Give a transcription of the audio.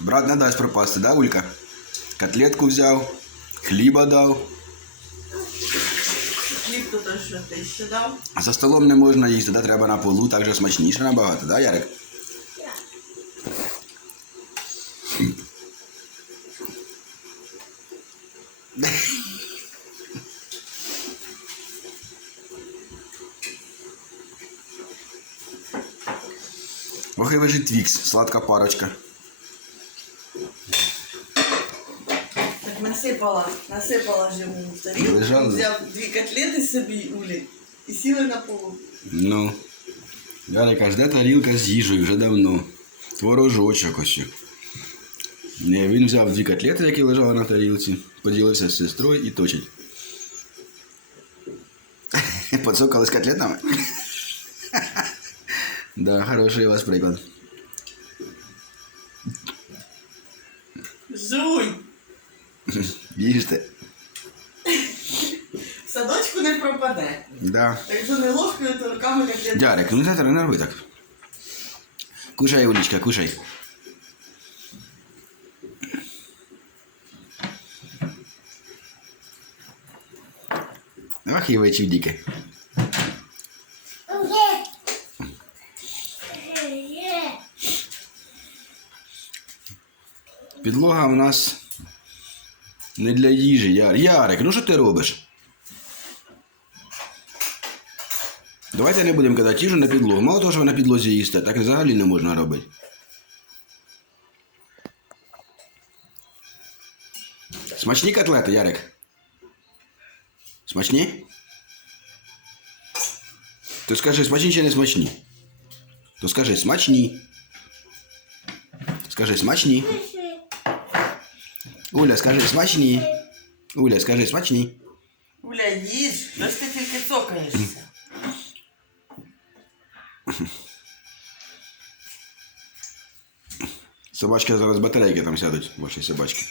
Брат не дасть пропасти, да, Улька? Котлетку взяв, хліба дав. Хліб тут що ти ще дав? А за столом не можна їсти, да? треба на полу, так же смачніше набагато, да, Ярик? Ох, і лежить твікс, сладка парочка. Насипала, насипала ж йому в тарілку, Лежали? взяв дві котлети собі Улі і сіли на полу. Ну, Ярика жде тарілка з їжею вже давно. Творожочок ось. Не, він взяв дві котлети, які лежали на тарілці, поділився з сестрою і точить. Поцокали з котлетами? да, хороший у вас приклад. Жуй! Їжте. В садочку не пропаде. Да. Так що не ложкою, то руками котлети. Дярик, ну завтра не роби так. Кушай, Улічка, кушай. Ах, і ви чудіки. Підлога у нас не для їжі, Яр. Ярик, ну що ти робиш? Давайте не будемо кидати їжу на підлогу. Мало того, що ви на підлозі їсте, так взагалі не можна робити. Смачні котлети, Ярик? Смачні? То скажи, смачні чи не смачні? То скажи, смачні. Скажи, смачні. Уля, скажи, смачні. Уля, скажи, смачні. Уля, їж, що ж ти тільки цокаєшся? Собачки зараз батарейки там сядуть, ваші собачки.